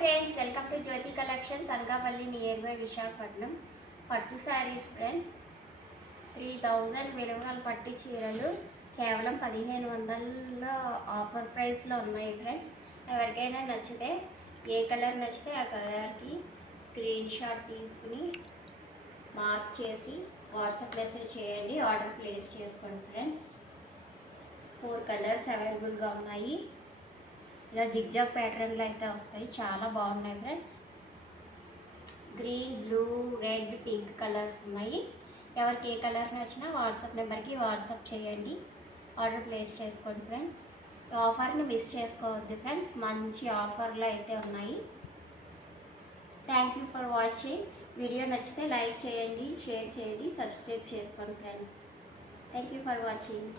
Friends, welcome to Jyothi collections, Anakapalli near by Visakhapatnam. Pattu saris friends, 3000 విలువల పట్టు చీరలు కేవలం 1500 ఆఫర్ ప్రైస్లో ఉన్నాయి ఫ్రెండ్స్. ఎవరికైనా నచ్చితే ఏ కలర్ నచ్చితే ఆ కలర్కి స్క్రీన్ షాట్ తీసుకుని మార్క్ చేసి వాట్సాప్ మెసేజ్ చేయండి, ఆర్డర్ ప్లేస్ చేసుకోండి ఫ్రెండ్స్. 4 కలర్స్ అవైలబుల్గా ఉన్నాయి. ఇలా జిగ్జాగ్ ప్యాటర్న్లో అయితే వస్తాయి, చాలా బాగున్నాయి friends. Green, blue, red, pink colours ఉన్నాయి. ఎవరికి ఏ కలర్ నచ్చినా వాట్సాప్ నెంబర్కి వాట్సాప్ చేయండి, ఆర్డర్ ప్లేస్ చేసుకోండి ఫ్రెండ్స్. ఈ ఆఫర్ను మిస్ చేసుకోవద్దు ఫ్రెండ్స్, మంచి ఆఫర్లు అయితే ఉన్నాయి. Thank you for watching. Video నచ్చితే లైక్ చేయండి, షేర్ చేయండి, సబ్స్క్రైబ్ చేసుకోండి friends. Thank you for watching.